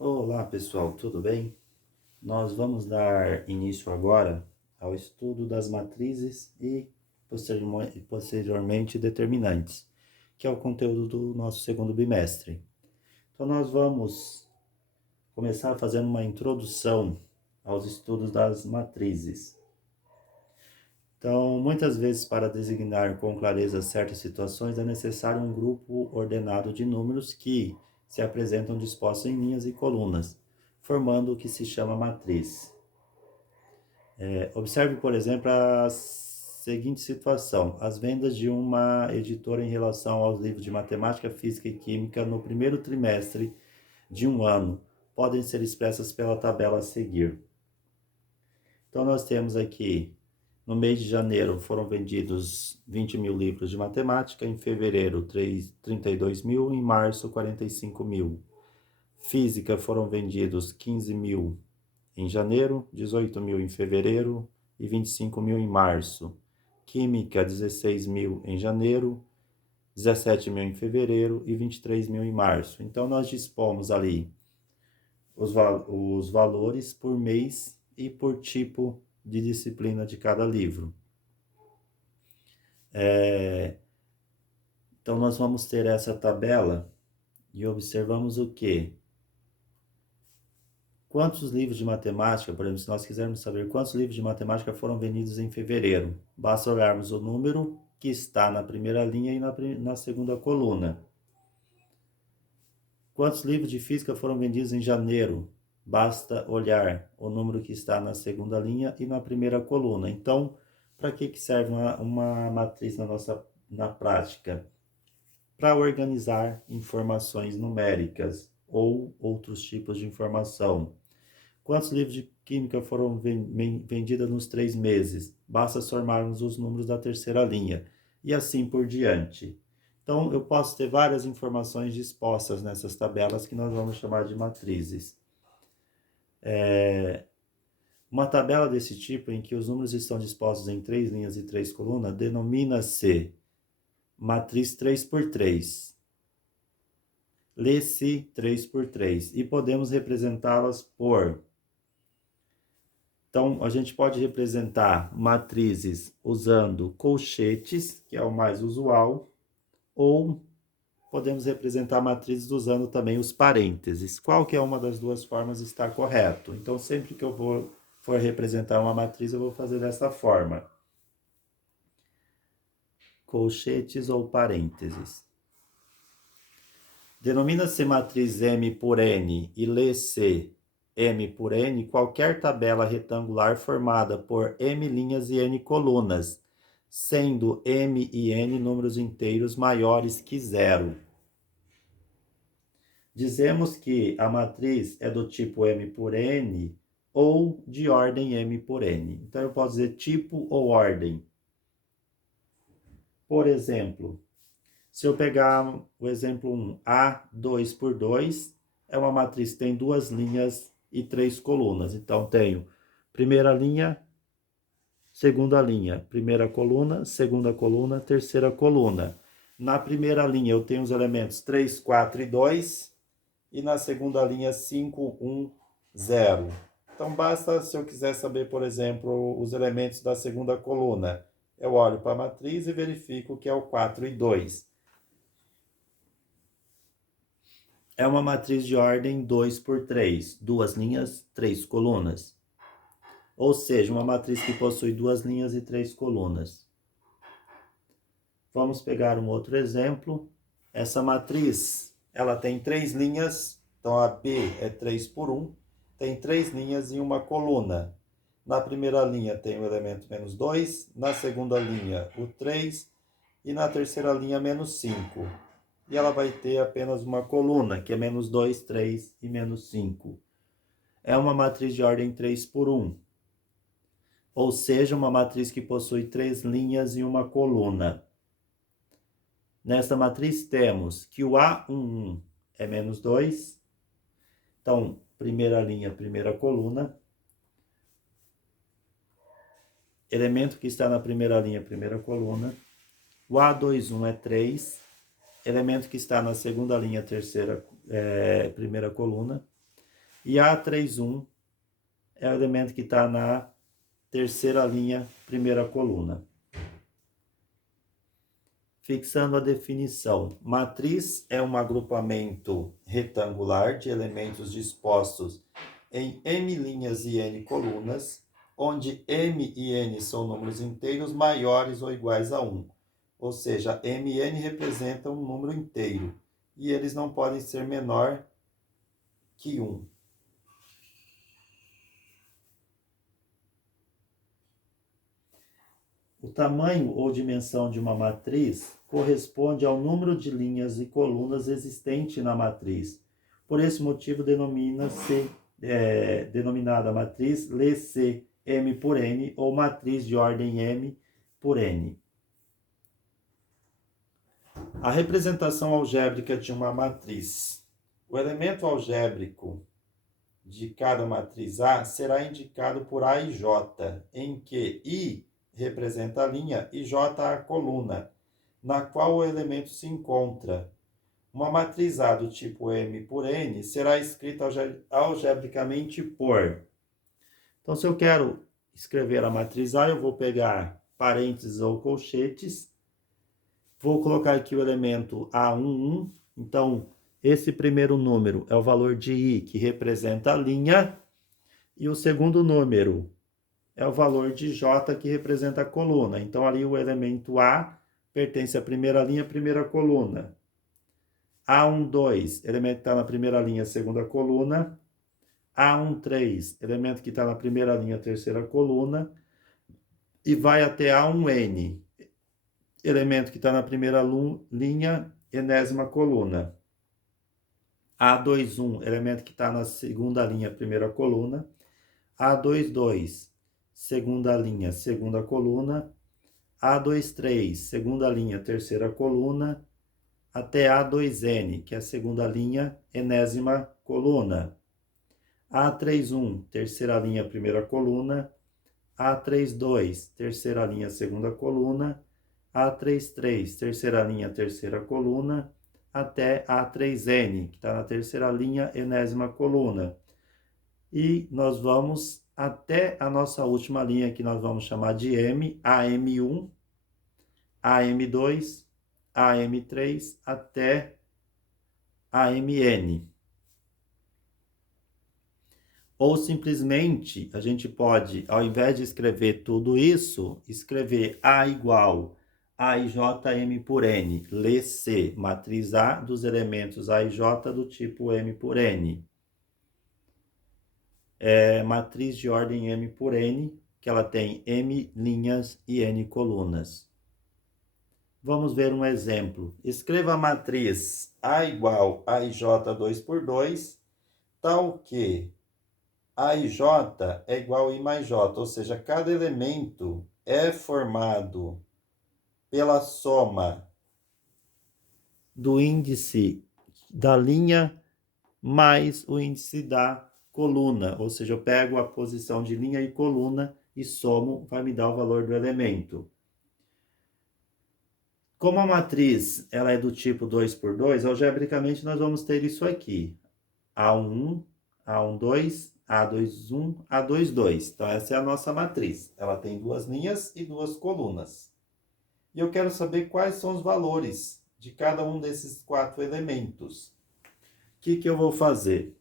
Olá pessoal, tudo bem? Nós vamos dar início agora ao estudo das matrizes e posteriormente determinantes, que é o conteúdo do nosso segundo bimestre. Então nós vamos começar fazendo uma introdução aos estudos das matrizes. Então, muitas vezes para designar com clareza certas situações é necessário um grupo ordenado de números que se apresentam dispostos em linhas e colunas, formando o que se chama matriz. Observe, por exemplo, a seguinte situação: as vendas de uma editora em relação aos livros de matemática, física e química no primeiro trimestre de um ano podem ser expressas pela tabela a seguir. Então, nós temos aqui, no mês de janeiro foram vendidos 20 mil livros de matemática, em fevereiro 32 mil, em março 45 mil. Física foram vendidos 15 mil em janeiro, 18 mil em fevereiro e 25 mil em março. Química, 16 mil em janeiro, 17 mil em fevereiro e 23 mil em março. Então, nós dispomos ali os valores por mês e por tipo de disciplina de cada livro. Então, nós vamos ter essa tabela e observamos o quê? Quantos livros de matemática, por exemplo, se nós quisermos saber quantos livros de matemática foram vendidos em fevereiro, basta olharmos o número que está na primeira linha e na segunda coluna. Quantos livros de física foram vendidos em janeiro? Basta olhar o número que está na segunda linha e na primeira coluna. Então, para que serve uma matriz na prática? Para organizar informações numéricas ou outros tipos de informação. Quantos livros de química foram vendidos nos 3 meses? Basta somarmos os números da terceira linha e assim por diante. Então, eu posso ter várias informações dispostas nessas tabelas que nós vamos chamar de matrizes. Uma tabela desse tipo, em que os números estão dispostos em 3 linhas e 3 colunas, denomina-se matriz 3x3. Lê-se 3x3 e podemos representá-las por... Então, a gente pode representar matrizes usando colchetes, que é o mais usual, ou podemos representar matrizes usando também os parênteses. Qual que é uma das duas formas está correto? Então, sempre que eu for representar uma matriz, eu vou fazer dessa forma. Colchetes ou parênteses. Denomina-se matriz M por N e lê-se M por N qualquer tabela retangular formada por M linhas e N colunas, sendo M e N números inteiros maiores que zero. Dizemos que a matriz é do tipo M por N ou de ordem M por N. Então, eu posso dizer tipo ou ordem. Por exemplo, se eu pegar o exemplo 1, A2 por 2, é uma matriz que tem 2 linhas e 3 colunas. Então, tenho primeira linha, segunda linha, primeira coluna, segunda coluna, terceira coluna. Na primeira linha, eu tenho os elementos 3, 4 e 2. E na segunda linha, 5, 1, 0. Então, basta, se eu quiser saber, por exemplo, os elementos da segunda coluna, eu olho para a matriz e verifico que é o 4 e 2. É uma matriz de ordem 2 por 3, 2 linhas, 3 colunas. Ou seja, uma matriz que possui 2 linhas e 3 colunas. Vamos pegar um outro exemplo. Essa matriz, ela tem 3 linhas, então a B é 3 por 1, tem 3 linhas e uma coluna. Na primeira linha tem o elemento menos 2, na segunda linha o 3 e na terceira linha menos 5. E ela vai ter apenas uma coluna, que é menos 2, 3 e menos 5. É uma matriz de ordem 3 por 1, ou seja, uma matriz que possui 3 linhas e uma coluna. Nesta matriz temos que o A11 é menos 2, então, primeira linha, primeira coluna. Elemento que está na primeira linha, primeira coluna. O A21 é 3, elemento que está na segunda linha, primeira coluna. E A31 é o elemento que está na terceira linha, primeira coluna. Fixando a definição. Matriz é um agrupamento retangular de elementos dispostos em M linhas e N colunas, onde M e N são números inteiros maiores ou iguais a 1. Ou seja, M e N representam um número inteiro, e eles não podem ser menor que 1. O tamanho ou dimensão de uma matriz corresponde ao número de linhas e colunas existente na matriz. Por esse motivo, denominada matriz LC M por N ou matriz de ordem M por N. A representação algébrica de uma matriz. O elemento algébrico de cada matriz A será indicado por A e J, em que I representa a linha e J a coluna, na qual o elemento se encontra. Uma matriz A do tipo M por N será escrita algebricamente por. Então, se eu quero escrever a matriz A, eu vou pegar parênteses ou colchetes, vou colocar aqui o elemento A11, então esse primeiro número é o valor de I, que representa a linha, e o segundo número é o valor de J, que representa a coluna. Então, ali o elemento A pertence à primeira linha, primeira coluna. A12, elemento que está na primeira linha, segunda coluna. A13, elemento que está na primeira linha, terceira coluna. E vai até A1N, elemento que está na primeira linha, enésima coluna. A21, elemento que está na segunda linha, primeira coluna. A22, segunda linha, segunda coluna. A23, segunda linha, terceira coluna. Até A2N, que é a segunda linha, enésima coluna. A31, terceira linha, primeira coluna. A32, terceira linha, segunda coluna. A33, terceira linha, terceira coluna. Até A3N, que está na terceira linha, enésima coluna. E nós vamos até a nossa última linha, que nós vamos chamar de M, AM1, AM2, AM3, até AMN. Ou simplesmente, a gente pode, ao invés de escrever tudo isso, escrever A igual A e J M por N, LC, matriz A dos elementos A e J do tipo M por N. Matriz de ordem M por N, que ela tem M linhas e N colunas. Vamos ver um exemplo. Escreva a matriz A igual A e J 2 por 2, tal que A e J é igual a I mais J, ou seja, cada elemento é formado pela soma do índice da linha mais o índice da coluna, ou seja, eu pego a posição de linha e coluna e somo, vai me dar o valor do elemento. Como a matriz ela é do tipo 2 por 2, algebricamente nós vamos ter isso aqui. A1, A12, A21, A22. Então, essa é a nossa matriz. Ela tem duas linhas e duas colunas. E eu quero saber quais são os valores de cada um desses quatro elementos. O que eu vou fazer?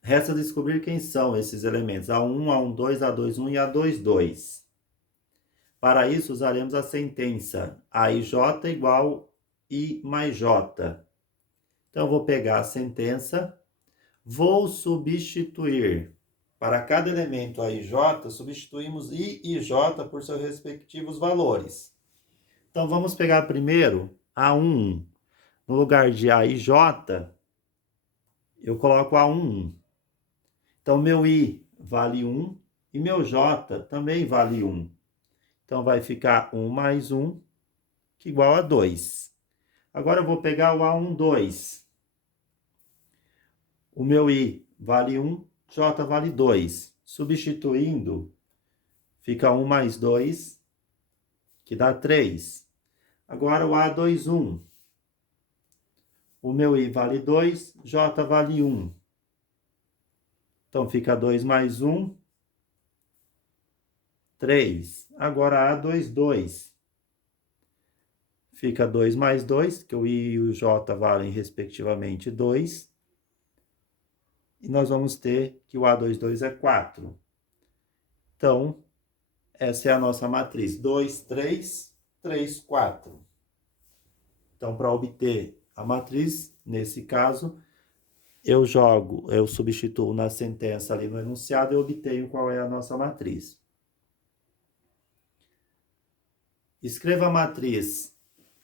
Resta descobrir quem são esses elementos. A1, A12, A21 e A22. Para isso, usaremos a sentença A e J igual I mais J. Então, eu vou pegar a sentença, vou substituir. Para cada elemento A e J, substituímos I e J por seus respectivos valores. Então, vamos pegar primeiro A1. No lugar de A e J, eu coloco A1. Então, meu I vale 1 e meu J também vale 1. Então, vai ficar 1 mais 1, que igual a 2. Agora, eu vou pegar o A12. O meu I vale 1, J vale 2. Substituindo, fica 1 mais 2, que dá 3. Agora, o A21. O meu I vale 2, J vale 1. Então, fica 2 mais 1, 3. Agora, A2, 2. Fica 2 mais 2, que o I e o J valem, respectivamente, 2. E nós vamos ter que o A22 é 4. Então, essa é a nossa matriz. 2, 3, 3, 4. Então, para obter a matriz, nesse caso, eu substituo na sentença ali no enunciado e obtenho qual é a nossa matriz. Escreva a matriz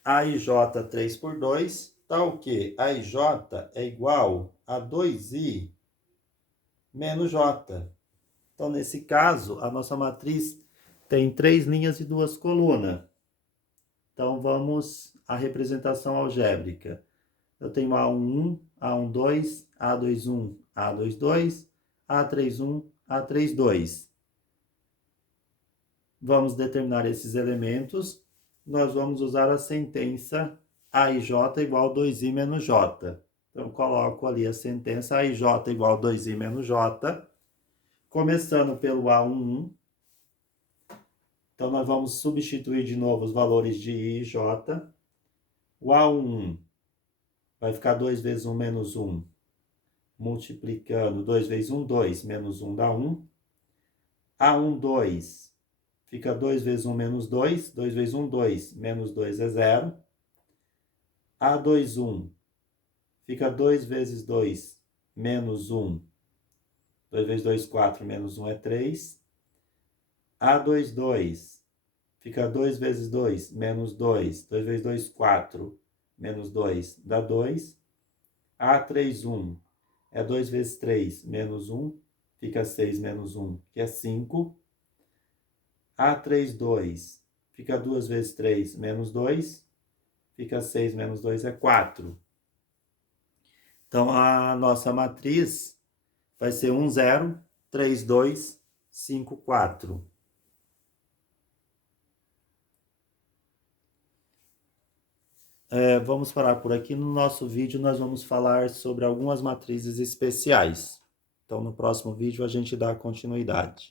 A e J 3 por 2, tal que A e J é igual a 2I menos J. Então, nesse caso, a nossa matriz tem 3 linhas e 2 colunas. Então, vamos à representação algébrica. Eu tenho A11, A12, A21, A22, A31, A32. Vamos determinar esses elementos. Nós vamos usar a sentença A e J igual a 2I menos J. Então, coloco ali a sentença A e J igual a 2I menos J. Começando pelo A11. Então, nós vamos substituir de novo os valores de I e J. O A11 vai ficar 2 vezes 1 menos 1, multiplicando 2 vezes 1, 2, menos 1 dá 1. A12 fica 2 vezes 1 menos 2, 2 vezes 1, 2, menos 2 é 0. A21 fica 2 vezes 2, menos 1, 2 vezes 2, 4, menos 1 é 3. A22 fica 2 vezes 2, menos 2, 2 vezes 2, 4, menos 2 dá 2. A31 é 2 vezes 3, menos 1, fica 6 menos 1, que é 5. A32 fica 2 vezes 3, menos 2, fica 6 menos 2 é 4. Então, a nossa matriz vai ser 1, 0, 3, 2, 5, 4. Vamos parar por aqui. No nosso vídeo, nós vamos falar sobre algumas matrizes especiais. Então, no próximo vídeo, a gente dá continuidade.